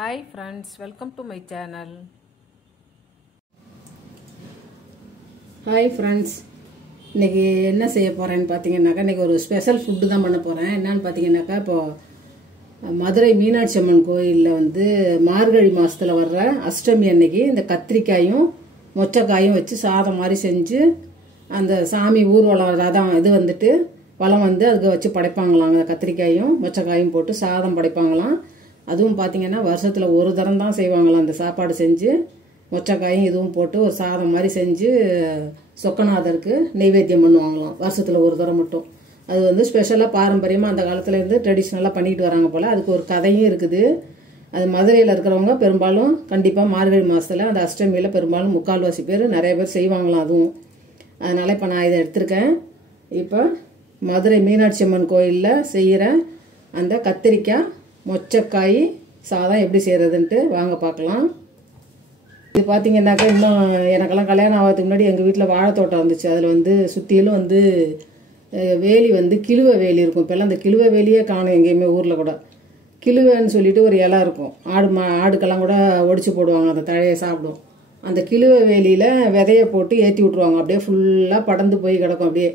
Hi friends, welcome to my channel. Hi friends, இன்னைக்கு என்ன செய்ய போறேன்னு பாத்தீங்கன்னாக்கா இன்னைக்கு ஒரு ஸ்பெஷல் ஃபுட் தான் பண்ண போறேன். என்னன்னு பாத்தீங்கன்னாக்கா இப்போ மதுரை மீனாட்சி அம்மன் கோயில்ல வந்து மார்கழி மாசத்துல வர்ற அஷ்டமி அன்னைக்கு இந்த கத்திரிக்காயும் மொச்சக்காயும் வச்சு சாதம் மாதிரி செஞ்சு அந்த சாமி ஊர்வலம் ரதம் இது வந்துட்டு வலம் வந்து அதுக்கு வச்சு படைப்பாங்களாம். அந்த கத்திரிக்காயும் மொச்சக்காயும் போட்டு சாதம் படைப்பாங்களாம். அதுவும் பாத்தீங்கன்னா வருஷத்துல ஒரு தரம் தான் செய்வாங்களாம். அந்த சாப்பாடு செஞ்சு மொச்சக்காயும் இதுவும் போட்டு ஒரு சாதம் மாதிரி செஞ்சு சொக்கநாதருக்கு நெய்வேத்தியம் பண்ணுவாங்களாம். வருஷத்துல ஒரு தரம் மட்டும். அது வந்து ஸ்பெஷலா பாரம்பரியமா அந்த காலத்துல இருந்து ட்ரெடிஷ்னலா பண்ணிட்டு வராங்க போல. அதுக்கு ஒரு கதையும் இருக்குது. அது மதுரையில இருக்கிறவங்க பெரும்பாலும் கண்டிப்பா மார்கழி மாசத்துல அந்த அஷ்டமியில பெரும்பாலும் முக்கால்வாசி பேர் நிறைய பேர் செய்வாங்களாம். அதுவும் அதனால இப்ப நான் இதை எடுத்திருக்கேன். இப்ப மதுரை மீனாட்சி அம்மன் கோயில்ல செய்யற அந்த கத்திரிக்காய் மொச்சக்காய் சாதம் எப்படி செய்யறதுன்ட்டு வாங்க பார்க்கலாம். இது பார்த்தீங்கன்னாக்கா இன்னும் எனக்கெல்லாம் கல்யாணம் ஆகிறதுக்கு முன்னாடி எங்கள் வீட்டில் வாழைத்தோட்டம் இருந்துச்சு. அதில் வந்து சுற்றிலும் வந்து வேலி வந்து கிழுவை வேலி இருக்கும். இப்போல்லாம் அந்த கிழுவை வேலியே காணும் எங்கேயுமே ஊரில் கூட. கிழுவைன்னு சொல்லிட்டு ஒரு இலை இருக்கும். ஆடுக்கெல்லாம் கூட ஒடிச்சு போடுவாங்க, அந்த தழையை சாப்பிடும். அந்த கிழுவை வேலியில் விதையை போட்டு ஏற்றி விட்ருவாங்க. அப்படியே ஃபுல்லாக படர்ந்து போய் கிடக்கும். அப்படியே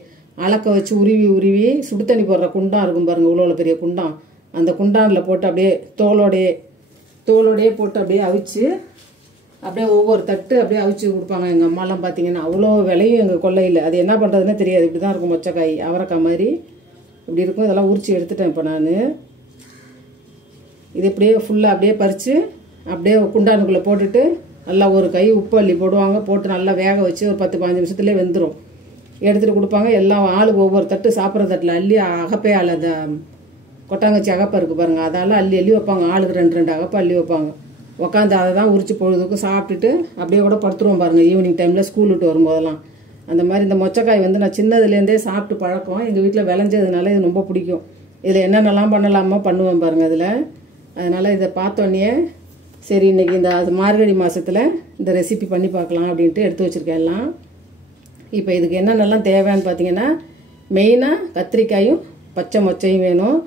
அளக்க வச்சு உருவி உருவி சுடு தண்ணி போடுற குண்டான் இருக்கும் பாருங்கள், இவ்வளோ பெரிய குண்டான். அந்த குண்டானில் போட்டு அப்படியே தோலோடையே போட்டு அப்படியே அவிச்சு அப்படியே ஒவ்வொரு தட்டு அப்படியே அவிச்சு கொடுப்பாங்க. எங்கள் அம்மாலாம் பார்த்தீங்கன்னா அவ்வளோ விலையும் எங்கள் கொல்லையில். அது என்ன பண்ணுறதுன்னு தெரியாது. இப்படி தான் இருக்கும் மொச்சக்காய், அவரைக்காய் மாதிரி இப்படி இருக்கும். இதெல்லாம் உரிச்சு எடுத்துட்டேன் இப்போ நான். இது இப்படியே ஃபுல்லாக அப்படியே பறித்து அப்படியே குண்டானுக்குள்ளே போட்டுட்டு நல்லா ஒரு கை உப்பு அள்ளி போடுவாங்க. போட்டு நல்லா வேக வச்சு ஒரு 10-15 நிமிஷத்துலேயே வெந்துடும். எடுத்துகிட்டு கொடுப்பாங்க. எல்லாம் ஆளுக்கு ஒவ்வொரு தட்டு சாப்பிட்ற தட்டில் அள்ளி அகப்பையால் அந்த கொட்டாங்கச்சி அகப்பை இருக்குது பாருங்கள், அதால் அள்ளி வைப்பாங்க. ஆளுக்கு 2 அகப்பை அள்ளி வைப்பாங்க. உட்காந்து அதை தான் உரிச்சு பொழுதுக்கு சாப்பிட்டுட்டு அப்படியே கூட படுத்துருவோம் பாருங்கள். ஈவினிங் டைமில் ஸ்கூல் விட்டு வரும்போதெல்லாம் அந்த மாதிரி. இந்த மொச்சக்காய் வந்து நான் சின்னதுலேருந்தே சாப்பிட்டு பழக்கம். எங்கள் வீட்டில் விளைஞ்சதுனால இது ரொம்ப பிடிக்கும். இதில் என்னென்னலாம் பண்ணலாமோ பண்ணுவேன் பாருங்கள் அதில். அதனால் இதை பார்த்தோன்னே சரி இன்னைக்கு இந்த மார்கழி மாதத்தில் இந்த ரெசிபி பண்ணி பார்க்கலாம் அப்படின்ட்டு எடுத்து வச்சுருக்கேன் எல்லாம். இப்போ இதுக்கு என்னென்னலாம் தேவைன்னு பார்த்தீங்கன்னா மெயினாக கத்திரிக்காயும் பச்சை மொச்சையும் வேணும்.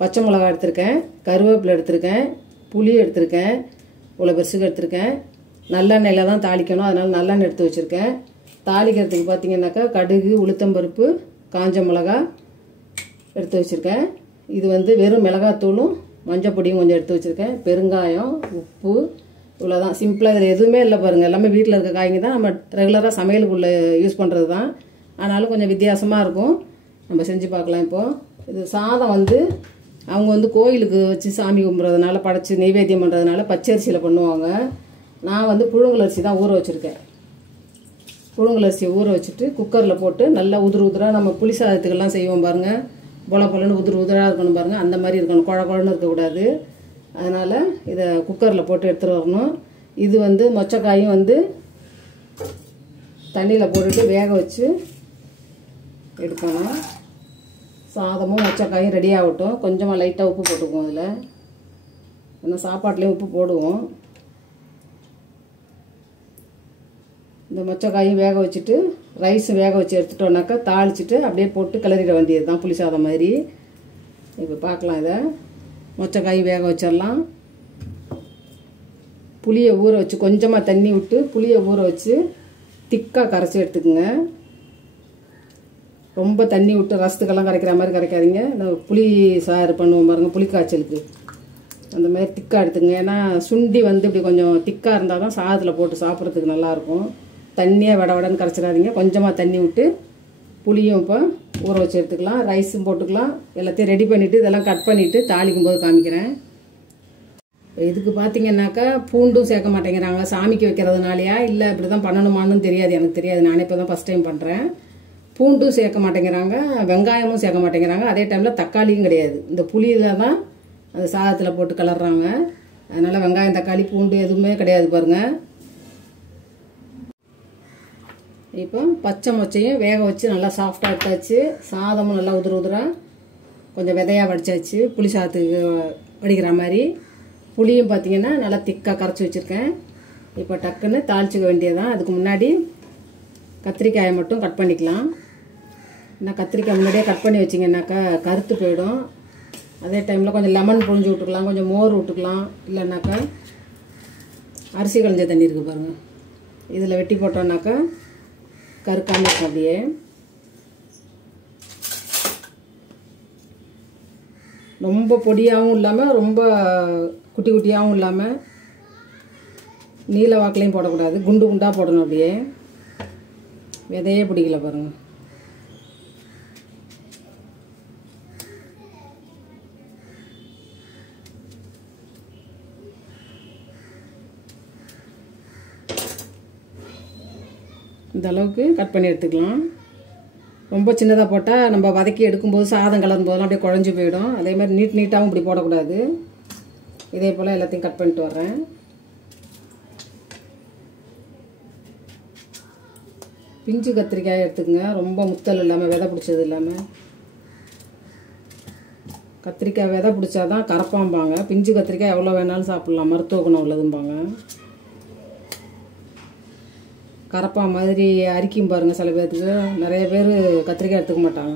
பச்சை மிளகா எடுத்திருக்கேன், கருவேப்பிலை எடுத்திருக்கேன், புளி எடுத்திருக்கேன், இவ்வளோ பெருசுக்கு எடுத்திருக்கேன். நல்லெண்ணெயில் தான் தாளிக்கணும், அதனால் நல்லெண்ணெய் எடுத்து வச்சுருக்கேன். தாளிக்கிறதுக்கு பார்த்தீங்கன்னாக்கா கடுகு, உளுத்தம்பருப்பு, காஞ்ச மிளகா எடுத்து வச்சுருக்கேன். இது வந்து வெறும் மிளகாத்தூளும் மஞ்சள் பொடியும் கொஞ்சம் எடுத்து வச்சுருக்கேன். பெருங்காயம், உப்பு, இவ்வளோதான். சிம்பிளாக இதில் எதுவுமே இல்லை பாருங்கள். எல்லாமே வீட்டில் இருக்க காய்ங்க தான். நம்ம ரெகுலராக சமையலுக்குள்ளே யூஸ் பண்ணுறது தான். ஆனாலும் கொஞ்சம் வித்தியாசமாக இருக்கும். நம்ம செஞ்சு பார்க்கலாம். இப்போது இது சாதம் வந்து அவங்க வந்து கோயிலுக்கு வச்சு சாமி கும்பிட்றதுனால படைச்சி நெய்வேத்தியம் பண்ணுறதுனால பச்சரிசியில் பண்ணுவாங்க. நான் வந்து புழுங்கலரிசி தான் ஊற வச்சுருக்கேன். புழுங்கலரிசியை ஊற வச்சுட்டு குக்கரில் போட்டு நல்லா உதிராக நம்ம புளி சாதத்துக்கெல்லாம் செய்வோம் பாருங்கள். பொலன்னு உதிராக இருக்கணும் பாருங்கள். அந்த மாதிரி இருக்கணும், குழன்னு இருக்கக்கூடாது. அதனால் இதை குக்கரில் போட்டு எடுத்துகிட்டு வரணும். இது வந்து மொச்சக்காயும் வந்து தண்ணியில் போட்டுட்டு வேக வச்சு எடுக்கணும். சாதமும் மொச்சக்காயும் ரெடி ஆகட்டும். கொஞ்சமாக லைட்டாக உப்பு போட்டுக்குவோம் அதில். ஏன்னா சாப்பாட்லேயும் உப்பு போடுவோம். இந்த மொச்சக்காயும் வேக வச்சுட்டு ரைஸும் வேக வச்சு எடுத்துட்டோன்னாக்கா தாளிச்சிட்டு அப்படியே போட்டு கிளறிட வேண்டியது தான் புளி சாதம் மாதிரி. இப்போ பார்க்கலாம். இதை மொச்சக்காயும் வேக வச்சிடலாம். புளியை ஊற வச்சு கொஞ்சமாக தண்ணி விட்டு புளியை ஊற வச்சு திக்காக கரைச்சி எடுத்துக்குங்க. ரொம்ப தண்ணி விட்டு ரசத்துக்கெல்லாம் கரைக்கிற மாதிரி கரைக்காதீங்க. இந்த புளி சாறு பண்ணுவோம் பாருங்கள், புளி காய்ச்சலுக்கு அந்த மாதிரி திக்காக எடுத்துங்க. ஏன்னா சுண்டி வந்து இப்படி கொஞ்சம் திக்காக இருந்தால் தான் சாதத்தில் போட்டு சாப்பிட்றதுக்கு நல்லாயிருக்கும். தண்ணியாக வடன்னு கரைச்சிடாதீங்க. கொஞ்சமாக தண்ணி விட்டு புளியும் இப்போ ஊற வச்சு எடுத்துக்கலாம். ரைஸும் போட்டுக்கலாம். எல்லாத்தையும் ரெடி பண்ணிவிட்டு இதெல்லாம் கட் பண்ணிவிட்டு தாளிக்கும் போது காமிக்கிறேன். இதுக்கு பார்த்தீங்கன்னாக்கா பூண்டும் சேர்க்க மாட்டேங்கிறாங்க. சாமிக்கு வைக்கிறதுனாலையா இல்லை இப்படி தான் பண்ணணுமான்னு தெரியாது, எனக்கு தெரியாது. நானே இப்போ தான் ஃபஸ்ட் டைம் பண்ணுறேன். பூண்டும் சேர்க்க மாட்டேங்கிறாங்க, வெங்காயமும் சேர்க்க மாட்டேங்கிறாங்க. அதே டைமில் தக்காளியும் கிடையாது. இந்த புளியில் தான் அந்த சாதத்தில் போட்டு கலர்றாங்க. அதனால் வெங்காயம், தக்காளி, பூண்டு எதுவுமே கிடையாது பாருங்கள். இப்போ பச்சை மொச்சையும் வேக வச்சு நல்லா சாஃப்டாக எடுத்தாச்சு. சாதமும் நல்லா உதிராக கொஞ்சம் விதையாக வடிச்சாச்சு, புளி சாதத்துக்கு வடிக்கிற மாதிரி. புளியும் பார்த்தீங்கன்னா நல்லா திக்காக கரைச்சி வச்சுருக்கேன். இப்போ டக்குன்னு தாளிச்சிக்க வேண்டியதுதான். அதுக்கு முன்னாடி கத்திரிக்காயை மட்டும் கட் பண்ணிக்கலாம். ஏன்னா கத்திரிக்காய் முன்னாடியே கட் பண்ணி வச்சிங்கன்னாக்கா கருத்து போயிடும். அதே டைமில் கொஞ்சம் லெமன் புழிஞ்சு விட்டுக்கலாம், கொஞ்சம் மோர் விட்டுக்கலாம். இல்லைன்னாக்கா அரிசி களைஞ்ச தண்ணி இருக்குது பாருங்கள், இதில் வெட்டி போட்டோன்னாக்கா கருக்காமல் இருக்கும். அப்படியே ரொம்ப பொடியாகவும் இல்லாமல் ரொம்ப குட்டி குட்டியாகவும் இல்லாமல் நீல வாக்கிலையும் போடக்கூடாது, குண்டு குண்டாக போடணும். அப்படியே விதையே பிடிக்கல பாருங்கள். இந்த அளவுக்கு கட் பண்ணி எடுத்துக்கலாம். ரொம்ப சின்னதாக போட்டால் நம்ம வதக்கி எடுக்கும்போது சாதம் கலரும் போதெல்லாம் அப்படியே குழஞ்சி போயிடும். அதே மாதிரி நீட்டாகவும் இப்படி போடக்கூடாது. இதே போல் எல்லாத்தையும் கட் பண்ணிட்டு வர்றேன். பிஞ்சு கத்திரிக்காய் எடுத்துக்கங்க, ரொம்ப முத்தல் இல்லாமல் விதை பிடிச்சது இல்லாமல். கத்திரிக்காய் விதை பிடிச்சாதான் கரப்பாம்பாங்க. பிஞ்சு கத்திரிக்காய் எவ்வளோ வேணாலும் சாப்பிட்லாம், மருத்துவ குணம் உள்ளதும்பாங்க. கரப்பா மாதிரி அரிக்கும் பாருங்கள் சில பேர்த்துக்கு. நிறைய பேர் கத்திரிக்காய் எடுத்துக்க மாட்டாங்க.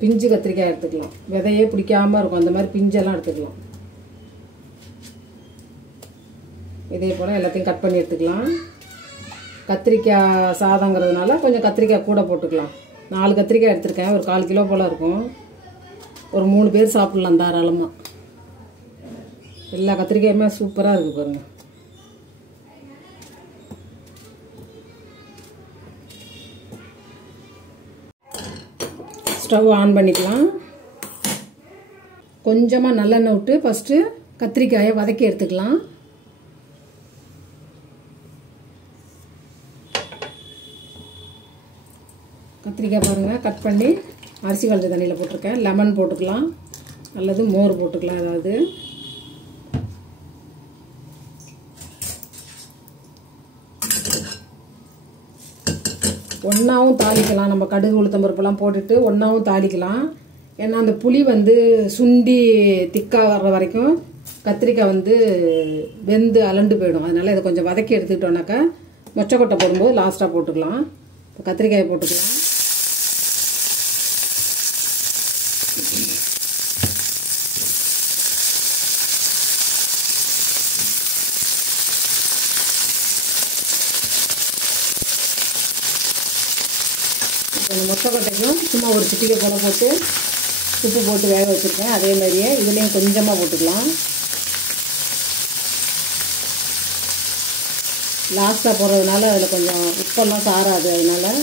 பிஞ்சு கத்திரிக்காய் எடுத்துக்கலாம், விதையே பிடிக்காமல் இருக்கும். அந்த மாதிரி பிஞ்செல்லாம் எடுத்துக்கலாம். இதே போல் எல்லாத்தையும் கட் பண்ணி எடுத்துக்கலாம். கத்திரிக்காய் சாதங்கிறதுனால கொஞ்சம் கத்திரிக்காய் கூட போட்டுக்கலாம். 4 கத்திரிக்காய் எடுத்துருக்கேன், ஒரு 1/4 கிலோ போல் இருக்கும். ஒரு 3 பேர் சாப்பிட்லாம் தாராளமாக. எல்லா கத்திரிக்காயுமே சூப்பராக இருக்குது பாருங்கள். ஸ்டவ் ஆன் பண்ணிக்கலாம். கொஞ்சமாக நல்லெண்ணெய் விட்டு ஃபஸ்ட்டு கத்திரிக்காயை வதக்கி எடுத்துக்கலாம். கத்திரிக்காய் பாருங்கள் கட் பண்ணி அரிசி களைஞ்ச தண்ணியில் போட்டிருக்கேன். லெமன் போட்டுக்கலாம் அல்லது மோர் போட்டுக்கலாம். ஏதாவது ஒன்றாவும் தாளிக்கலாம். நம்ம கடுகு உளுத்தம் பருப்பெல்லாம் போட்டுட்டு ஒன்றாவும் தாளிக்கலாம். ஏன்னா அந்த புளி வந்து சுண்டி திக்காக வர்ற வரைக்கும் கத்திரிக்காய் வெந்து அலண்டு போயிடும். அதனால் இதை கொஞ்சம் வதக்கி எடுத்துக்கிட்டோன்னாக்கா மொச்சக்கொட்டை போடும்போது லாஸ்ட்டாக போட்டுக்கலாம். இப்போ கத்திரிக்காயை போட்டுக்கலாம். இந்த மொச்சக்கொட்டைக்கும் சும்மா ஒரு சிட்டிகை போல போட்டு உப்பு போட்டு வேக வச்சுருக்கேன். அதே மாதிரியே இதுலேயும் கொஞ்சமாக போட்டுக்கலாம். லாஸ்ட்டாக போடுறதுனால அதில் கொஞ்சம் உப்பெல்லாம் சாராது. அதனால்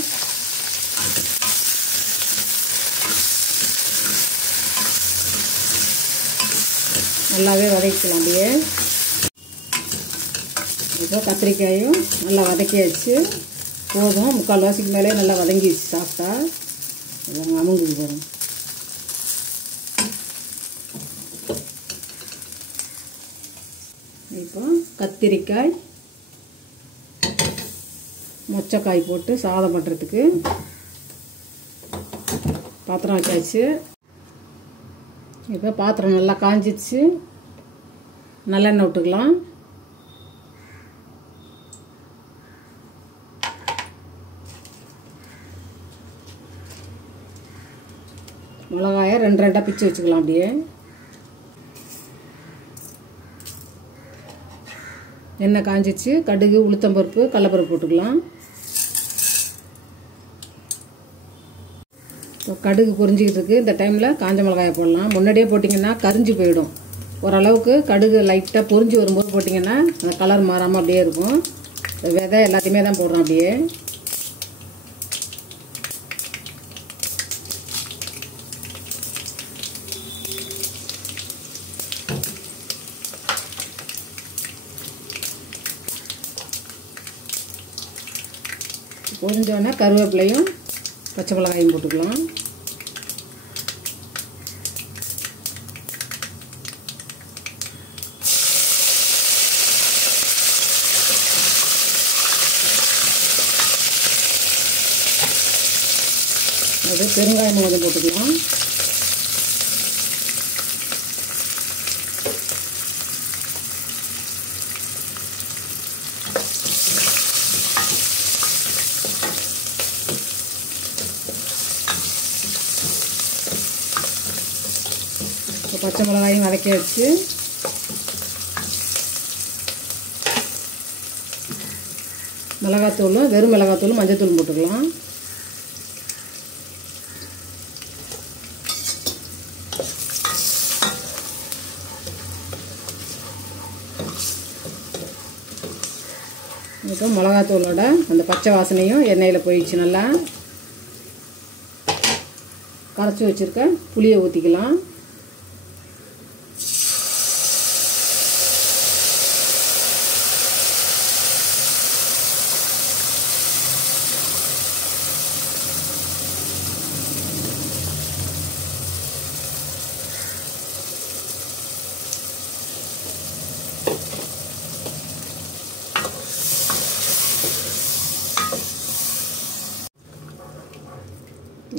நல்லாவே வதக்கிக்கலாம். அப்படியே இப்போ கத்திரிக்காயும் நல்லா வதக்கியாச்சு. போதும், 3/4 வாசிக்கு மேலே நல்லா வதங்கிடுச்சு. சாப்பிட்டா அமுங்குது பாருங்க. இப்போ கத்திரிக்காய் மொச்சக்காய் போட்டு சாதம் பண்ணுறதுக்கு பாத்திரம் வச்சாச்சு. இப்போ பாத்திரம் நல்லா காஞ்சிச்சு. நல்லெண்ணெய் விட்டுக்கலாம். மிளகாயை 2 பிச்சு வச்சுக்கலாம். அப்படியே எண்ணெய் காஞ்சிச்சு. கடுகு உளுத்தம்பருப்பு கடலைப்பருப்பு போட்டுக்கலாம். இப்போ கடுகு பொரிஞ்சிக்கிட்டு இருக்குது. இந்த டைமில் காஞ்ச மிளகாயை போடலாம். முன்னாடியே போட்டிங்கன்னா கரிஞ்சு போயிடும். ஓரளவுக்கு கடுகு லைட்டாக பொரிஞ்சு வரும்போது போட்டிங்கன்னா அந்த கலர் மாறாமல் அப்படியே இருக்கும். விதை எல்லாத்தையுமே தான் போடுறோம். அப்படியே பொரிஞ்சோடனே கருவேப்பிலையும் பச்சை மிளகாயும் போட்டுக்கலாம். அது பெருங்காயம் கொஞ்சம் போட்டுக்கலாம். பச்சை மிளகாயும் வதக்கி வச்சு மிளகாத்தூளும் வெறும் மிளகாத்தூளும் மஞ்சத்தூளும் போட்டுக்கலாம். இப்போ மிளகாத்தூளோட அந்த பச்சை வாசனையும் எண்ணெயில் போயிடுச்சு. நல்லா கரைச்சி வச்சுருக்க புளியை ஊற்றிக்கலாம்.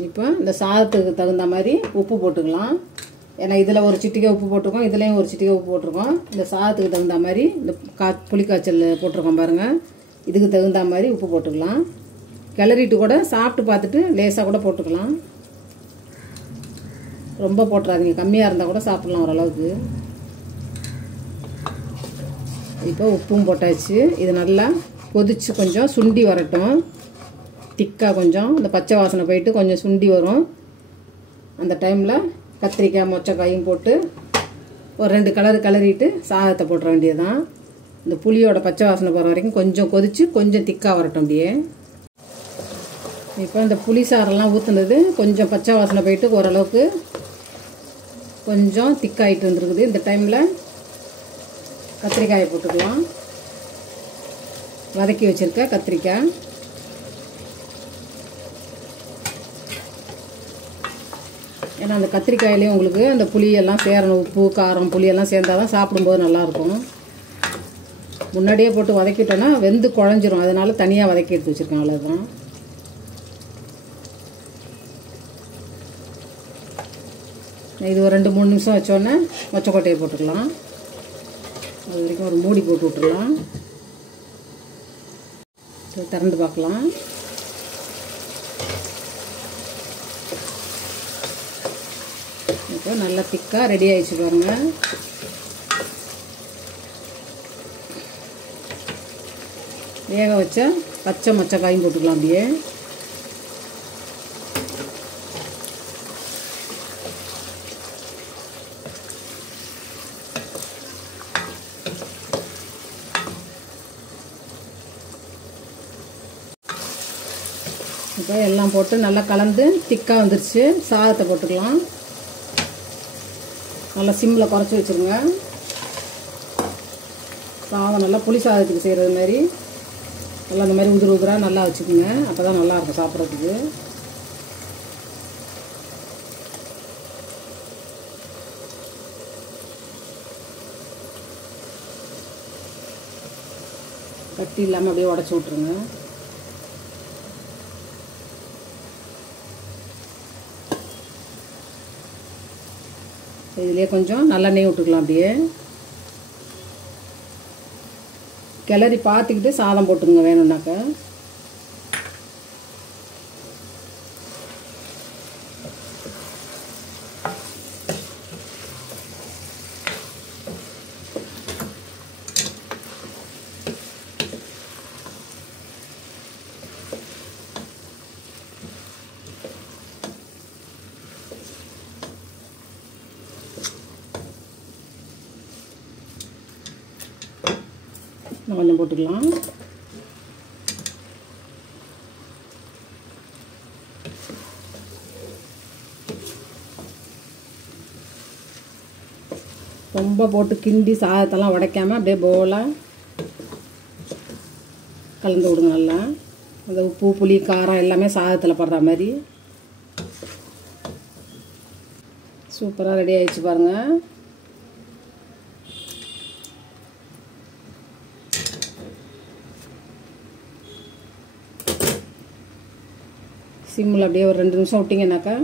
இப்போ இந்த சாதத்துக்கு தகுந்த மாதிரி உப்பு போட்டுக்கலாம். ஏன்னா இதில் ஒரு சிட்டிகை உப்பு போட்டிருக்கோம், இதுலேயும் ஒரு சிட்டிகை உப்பு போட்டிருக்கோம். இந்த சாதத்துக்கு தகுந்த மாதிரி இந்த புளிக்காய்ச்சல் போட்டிருக்கோம் பாருங்கள், இதுக்கு தகுந்த மாதிரி உப்பு போட்டுக்கலாம். கிளறிட்டு கூட சாப்பிட்டு பார்த்துட்டு லேசாக கூட போட்டுக்கலாம். ரொம்ப போட்டுறாதீங்க, கம்மியாக இருந்தால் கூட சாப்பிட்லாம் ஓரளவுக்கு. இப்போ உப்பும் போட்டாச்சு. இது நல்லா கொதிச்சு கொஞ்சம் சுண்டி வரட்டும். திக்காக கொஞ்சம் இந்த பச்சை வாசனை போயிட்டு கொஞ்சம் சுண்டி வரும். அந்த டைமில் கத்திரிக்காய் மொச்சக்காயும் போட்டு ஒரு 2 கிளறிட்டு சாதத்தை போட்டுற வேண்டியதுதான். இந்த புளியோட பச்சை வாசனை போகிற வரைக்கும் கொஞ்சம் கொதிச்சு கொஞ்சம் திக்காக வரட்டும். அப்படியே இப்போ இந்த புளி சாரெல்லாம் ஊற்றுனது கொஞ்சம் பச்சை வாசனை போயிட்டு ஓரளவுக்கு கொஞ்சம் திக்காகிட்டு வந்துருக்குது. இந்த டைமில் கத்திரிக்காயை போட்டுக்கலாம். வதக்கி வச்சுருக்க கத்திரிக்காய் ஏன்னா அந்த கத்திரிக்காயிலையும் உங்களுக்கு அந்த புளியெல்லாம் சேரணும். உப்பு காரம் புளியெல்லாம் சேர்ந்தால் தான் சாப்பிடும்போது நல்லாயிருக்கும். முன்னாடியே போட்டு வதக்கிட்டோன்னா வெந்து குழஞ்சிரும். அதனால தனியாக வதக்கி எடுத்து வச்சுருக்கேன். அவ்வளோதான். இது ஒரு 2-3 நிமிஷம் வச்சோன்னே மொச்சக்கொட்டையை போட்டுக்கலாம். அது வரைக்கும் ஒரு மூடி போட்டு விட்டுடலாம். திறந்து பார்க்கலாம். இப்போ நல்லா திக்காக ரெடி ஆகிடுச்சு பாருங்க. வேக வச்ச பச்சை மொச்சக்காயும் போட்டுக்கலாம். அப்படியே இப்போ எல்லாம் போட்டு நல்லா கலந்து திக்காக வந்துருச்சு. சாதத்தை போட்டுக்கலாம். நல்லா சிம்மில் குறைச்சி வச்சுருங்க. சாதம் நல்லா புளி சாதத்துக்கு செய்கிறது மாதிரி நல்லா அந்த மாதிரி உதிராக நல்லா வச்சுக்கோங்க. அப்போ தான் நல்லாயிருக்கும் சாப்பிட்றதுக்கு. கட்டி இல்லாமல் அப்படியே உடச்சி விட்ருங்க. இதிலே கொஞ்சம் நல்லெண்ணெய் விட்டுக்கலாம். அப்படியே கிளறி பார்த்துக்கிட்டு சாதம் போட்டுருங்க வேணும்னாக்க. கொஞ்சம் போட்டுக்கலாம். ரொம்ப போட்டு கிண்டி சாதத்தெல்லாம் உடைக்காமல் அப்படியே போலாக கலந்து விடுங்க. நல்லா அந்த உப்பு புளி காரம் எல்லாமே சாதத்தில் படுற மாதிரி சூப்பராக ரெடி ஆகிடுச்சு பாருங்கள். சிம்மில் அப்படியே ஒரு 2 நிமிஷம் விட்டிங்கனாக்கா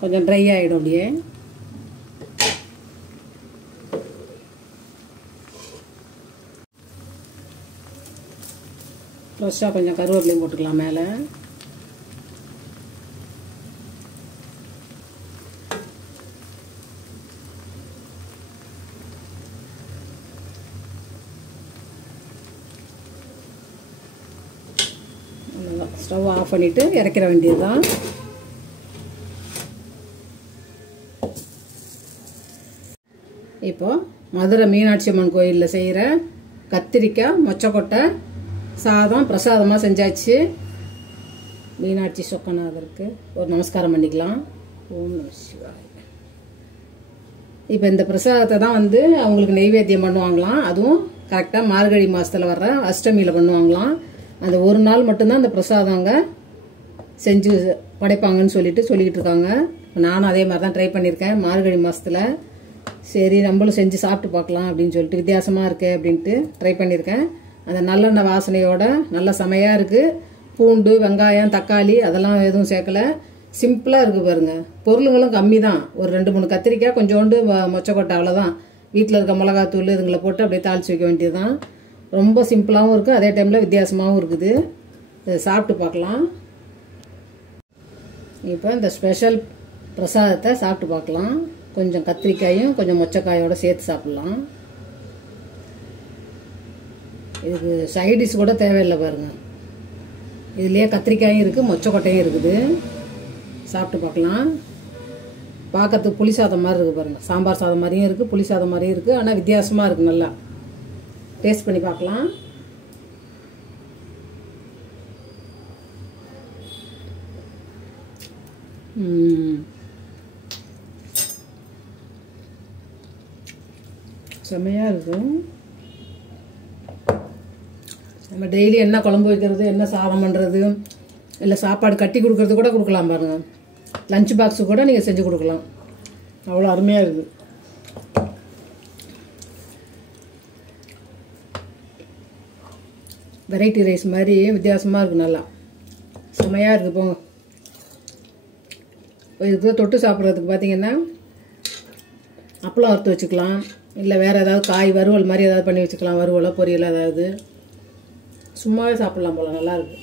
கொஞ்சம் ட்ரை ஆகிடும். அப்படியே ஃப்ரெஷ்ஷாக கொஞ்சம் கருவேப்பிலையும் போட்டுக்கலாம் மேலே. ஸ்டவ் ஆஃப் பண்ணிவிட்டு இறக்கிற வேண்டியது தான். இப்போ மதுரை மீனாட்சி அம்மன் கோயிலில் செய்கிற கத்திரிக்காய் மொச்சக்கொட்டை சாதம் பிரசாதமாக செஞ்சாச்சு. மீனாட்சி சொக்கநாதருக்கு ஒரு நமஸ்காரம் பண்ணிக்கலாம். ஓம் நம சிவாய. இப்போ இந்த பிரசாதத்தை தான் வந்து அவங்களுக்கு நெய்வேத்தியம் பண்ணுவாங்களாம். அதுவும் கரெக்டாக மார்கழி மாதத்தில் வர்ற அஷ்டமியில் பண்ணுவாங்களாம். அந்த ஒரு நாள் மட்டும்தான் அந்த பிரசாதங்க செஞ்சு படைப்பாங்கன்னு சொல்லிக்கிட்டு இருக்காங்க. நானும் அதே மாதிரி தான் ட்ரை பண்ணியிருக்கேன் மார்கழி மாதத்தில். சரி நம்மளும் செஞ்சு சாப்பிட்டு பார்க்கலாம் அப்படின்னு சொல்லிட்டு வித்தியாசமாக இருக்கு அப்படின்ட்டு ட்ரை பண்ணியிருக்கேன். அந்த நல்லெண்ணெய் வாசனையோட நல்ல செமையாக இருக்குது. பூண்டு வெங்காயம் தக்காளி அதெல்லாம் எதுவும் சேர்க்கலை. சிம்பிளாக இருக்குது பாருங்கள். பொருளுங்களும் கம்மி தான். ஒரு 2-3 கத்திரிக்காய் கொஞ்சோண்டு மொச்சக்கொட்டை அவ்வளோதான். வீட்டில் இருக்க மிளகாத்தூள் இதுங்களை போட்டு அப்படியே தாளித்து வைக்க வேண்டியது தான். ரொம்ப சிம்பிளாகவும் இருக்குது, அதே டைமில் வித்தியாசமாகவும் இருக்குது. இதை சாப்பிட்டு பார்க்கலாம். இப்போ இந்த ஸ்பெஷல் பிரசாதத்தை சாப்பிட்டு பார்க்கலாம். கொஞ்சம் கத்திரிக்காயும் கொஞ்சம் மொச்சக்காயோடு சேர்த்து சாப்பிட்லாம். இதுக்கு சைடிஷ் கூட தேவையில்லை பாருங்கள். இதுலேயே கத்திரிக்காயும் இருக்குது மொச்சக்கொட்டையும் இருக்குது. சாப்பிட்டு பார்க்கலாம். பார்க்கறதுக்கு புளி சாதம் மாதிரி இருக்குது பாருங்கள். சாம்பார் சாதம் மாதிரியும் இருக்குது, புளி சாதம் மாதிரியும் இருக்குது. ஆனால் வித்தியாசமாக இருக்குது. நல்லா டேஸ்ட் பண்ணி பார்க்கலாம். செம்மையாக இருக்கும். நம்ம டெய்லி என்ன குழம்பு வைக்கிறது, என்ன சாதம் பண்ணுறது, இல்லை சாப்பாடு கட்டி கொடுக்கறது கூட கொடுக்கலாம் பாருங்கள். லஞ்ச் பாக்ஸு கூட நீங்கள் செஞ்சு கொடுக்கலாம். அவ்வளோ அருமையாக இருக்குது. வெரைட்டி ரைஸ் மாதிரி வித்தியாசமாக இருக்குது. நல்லா செம்மையாக இருக்குது. போங்க இதுக்கு தொட்டு சாப்பிட்றதுக்கு பார்த்தீங்கன்னா அப்பளம் வறுத்து வச்சுக்கலாம். இல்லை வேறு ஏதாவது காய் வறுவல் மாதிரி ஏதாவது பண்ணி வச்சுக்கலாம். வறுவலோ பொரியலோ ஏதாவது சும்மாவே சாப்பிட்லாம் போல். நல்லாயிருக்கு.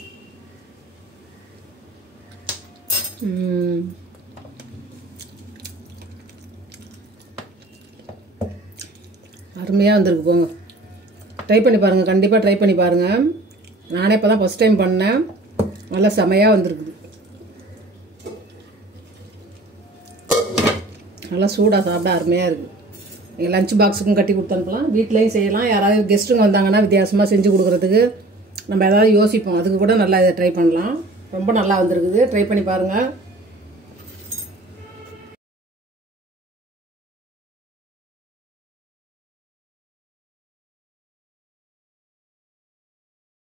அருமையாக வந்திருக்கு. போங்க ட்ரை பண்ணி பாருங்கள். கண்டிப்பாக ட்ரை பண்ணி பாருங்கள். நானே இப்போ தான் ஃபஸ்ட் டைம் பண்ணேன். நல்லா செமையாக வந்திருக்குது. நல்லா சூடாக சாப்பிட அருமையாக இருக்குது. நீங்கள் லஞ்ச் பாக்ஸுக்கும் கட்டி கொடுத்தனுப்பலாம். வீட்லேயும் செய்யலாம். யாராவது கெஸ்ட்டுங்க வந்தாங்கன்னா வித்தியாசமாக செஞ்சு கொடுக்குறதுக்கு நம்ம ஏதாவது யோசிப்போம். அதுக்கு கூட நல்லா இதை ட்ரை பண்ணலாம். ரொம்ப நல்லா வந்திருக்குது. ட்ரை பண்ணி பாருங்கள்.